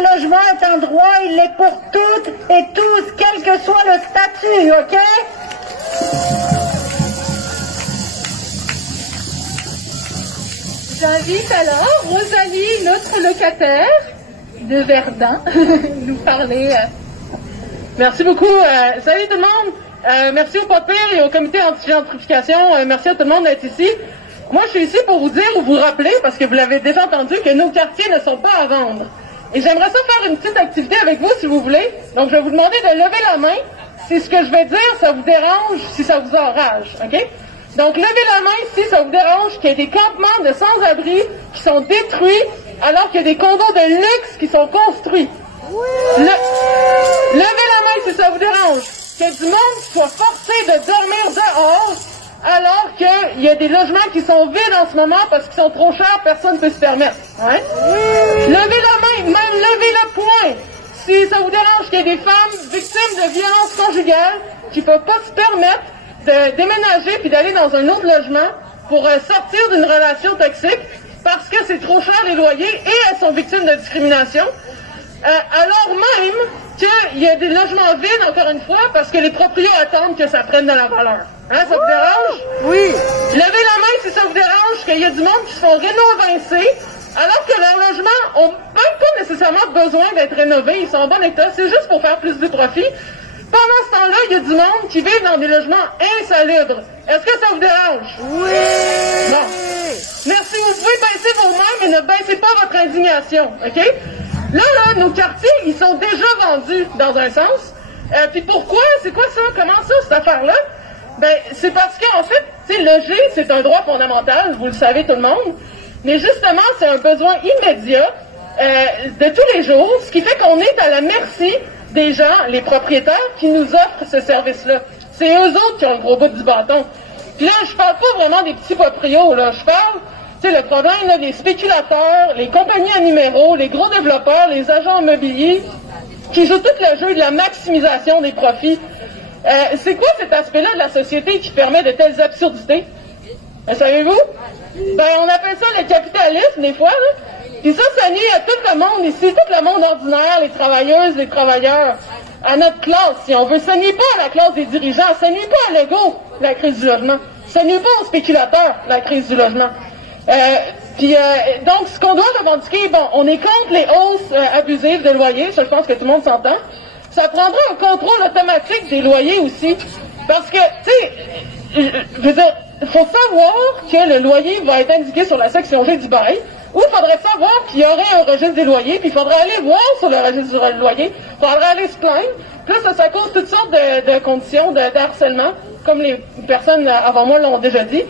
Le logement est un droit, il l'est pour toutes et tous, quel que soit le statut, OK? J'invite alors Rosalie, notre locataire de Verdun, nous parler. Merci beaucoup. Salut tout le monde. Merci au POTPIR et au comité anti-gentrification. Merci à tout le monde d'être ici. Moi, je suis ici pour vous dire ou vous rappeler, parce que vous l'avez déjà entendu, que nos quartiers ne sont pas à vendre. Et j'aimerais ça faire une petite activité avec vous, si vous voulez. Donc, je vais vous demander de lever la main si ce que je vais dire, ça vous dérange, si ça vous enrage. OK? Donc, levez la main si ça vous dérange qu'il y ait des campements de sans-abri qui sont détruits, alors qu'il y a des condos de luxe qui sont construits. Levez la main si ça vous dérange. Qu'il y ait du monde qui soit forcé de dormir dehors, alors qu'il y a des logements qui sont vides en ce moment parce qu'ils sont trop chers, personne ne peut se permettre. Ouais? Levez la main, même levez le poing, si ça vous dérange qu'il y ait des femmes victimes de violences conjugales qui ne peuvent pas se permettre de déménager puis d'aller dans un autre logement pour sortir d'une relation toxique parce que c'est trop cher les loyers et elles sont victimes de discrimination. Alors même qu'il y a des logements vides, encore une fois, parce que les propriétaires attendent que ça prenne de la valeur. Hein, ça vous dérange? Oui. Levez la main si ça vous dérange qu'il y a du monde qui se font rénover, alors que leurs logements n'ont même pas nécessairement besoin d'être rénovés, ils sont en bon état, c'est juste pour faire plus de profit. Pendant ce temps-là, il y a du monde qui vit dans des logements insalubres. Est-ce que ça vous dérange? Oui! Non. Merci, vous pouvez baisser vos mains, mais ne baissez pas votre indignation, OK? Là, nos quartiers, ils sont déjà vendus, dans un sens. Puis pourquoi? C'est quoi ça? Comment ça, cette affaire-là? Ben, c'est parce qu'en fait, tu sais, loger, c'est un droit fondamental, vous le savez tout le monde. Mais justement, c'est un besoin immédiat de tous les jours, ce qui fait qu'on est à la merci des gens, les propriétaires, qui nous offrent ce service-là. C'est eux autres qui ont le gros bout du bâton. Puis là, je parle pas vraiment des petits proprios, là. Je parle, tu sais, le problème, là, des spéculateurs, les compagnies à numéros, les gros développeurs, les agents immobiliers, qui jouent tout le jeu de la maximisation des profits. C'est quoi cet aspect-là de la société qui permet de telles absurdités? Savez-vous? Ben, on appelle ça le capitalisme, des fois, là. Puis ça nuit à tout le monde ici, tout le monde ordinaire, les travailleuses, les travailleurs, à notre classe, si on veut. Ça nuit pas à la classe des dirigeants, ça nuit pas à l'ego, la crise du logement. Ça nuit pas aux spéculateurs, la crise du logement. Donc, ce qu'on doit revendiquer, bon, on est contre les hausses abusives de loyers, ça je pense que tout le monde s'entend. Ça prendra un contrôle automatique des loyers aussi. Parce que, tu sais, je veux dire, il faut savoir que le loyer va être indiqué sur la section G du bail, ou il faudrait savoir qu'il y aurait un registre des loyers, puis il faudrait aller voir sur le registre du loyer, il faudrait aller se plaindre. Puis là, ça cause toutes sortes de conditions de harcèlement, comme les personnes avant moi l'ont déjà dit.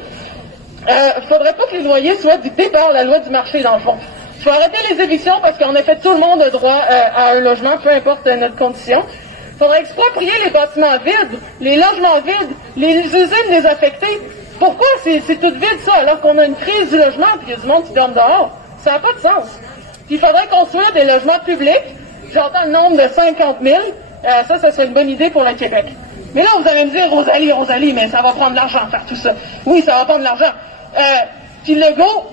Il faudrait pas que les loyers soient dictés par la loi du marché, dans le fond. Il faut arrêter les évictions parce qu'en effet, tout le monde a droit à un logement, peu importe notre condition. Il faudrait exproprier les bâtiments vides, les logements vides, les usines désaffectées. Pourquoi c'est tout vide ça, alors qu'on a une crise du logement et qu'il y a du monde qui dorme dehors? Ça n'a pas de sens. Puis il faudrait construire des logements publics. J'entends le nombre de 50 000. Ça serait une bonne idée pour le Québec. Mais là, vous allez me dire, Rosalie, mais ça va prendre de l'argent faire tout ça. Oui, ça va prendre de l'argent. Puis Legault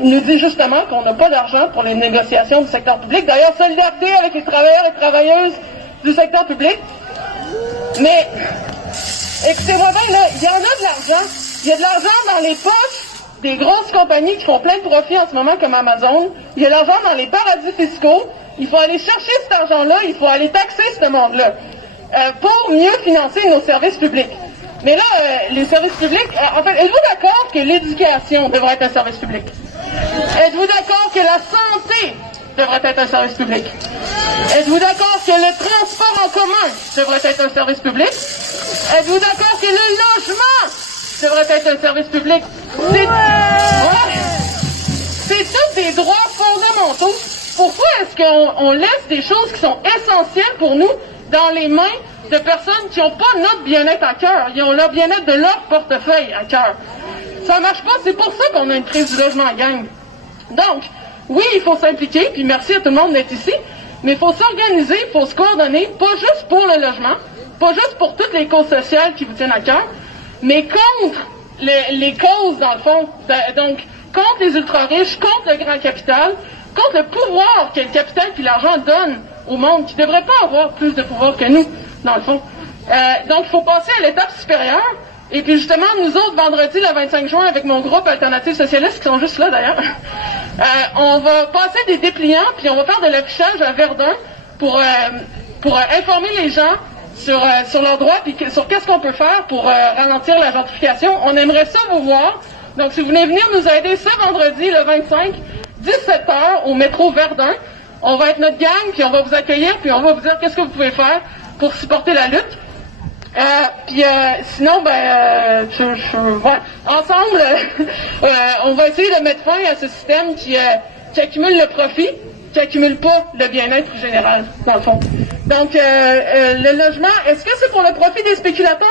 nous dit justement qu'on n'a pas d'argent pour les négociations du secteur public. D'ailleurs, solidarité avec les travailleurs et travailleuses du secteur public. Mais, écoutez-moi bien, là, il y en a de l'argent. Il y a de l'argent dans les poches des grosses compagnies qui font plein de profits en ce moment, comme Amazon. Il y a de l'argent dans les paradis fiscaux. Il faut aller chercher cet argent-là, il faut aller taxer ce monde-là pour mieux financer nos services publics. Mais là, les services publics, en fait, êtes-vous d'accord que l'éducation devrait être un service public? Êtes-vous d'accord que la santé devrait être un service public? Êtes-vous d'accord que le transport en commun devrait être un service public? Êtes-vous d'accord que le logement devrait être un service public? C'est tous des droits fondamentaux. Pourquoi est-ce qu'on laisse des choses qui sont essentielles pour nous dans les mains de personnes qui n'ont pas notre bien-être à cœur? Ils ont leur bien-être de leur portefeuille à cœur. Ça marche pas, c'est pour ça qu'on a une crise du logement à gang. Donc, oui, il faut s'impliquer, puis merci à tout le monde d'être ici, mais il faut s'organiser, il faut se coordonner, pas juste pour le logement, pas juste pour toutes les causes sociales qui vous tiennent à cœur, mais contre les causes, dans le fond, donc contre les ultra-riches, contre le grand capital, contre le pouvoir que le capital puis l'argent donne au monde, qui ne devrait pas avoir plus de pouvoir que nous, dans le fond. Donc, il faut passer à l'étape supérieure. Et puis, justement, nous autres, vendredi, le 25 juin, avec mon groupe Alternative Socialiste, qui sont juste là, d'ailleurs, on va passer des dépliants, puis on va faire de l'affichage à Verdun pour informer les gens sur leurs droits, puis sur qu'est-ce qu'on peut faire pour ralentir la gentrification. On aimerait ça vous voir. Donc, si vous venez venir nous aider ce vendredi, le 25, 17h, au métro Verdun, on va être notre gang, puis on va vous accueillir, puis on va vous dire qu'est-ce que vous pouvez faire pour supporter la lutte. Sinon, voilà. Ensemble, on va essayer de mettre fin à ce système qui accumule le profit, qui accumule pas le bien-être général, dans le fond. Donc, le logement, est-ce que c'est pour le profit des spéculateurs?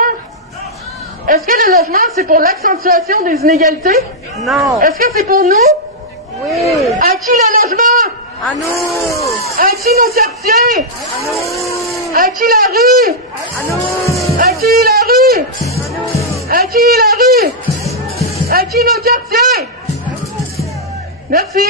Est-ce que le logement, c'est pour l'accentuation des inégalités? Non. Est-ce que c'est pour nous? Oui. À qui le logement? À nous. À qui nos quartiers? À nous. À qui la rue? À nous. À qui la rue? À nous. À qui la rue? À qui nos quartiers? Merci.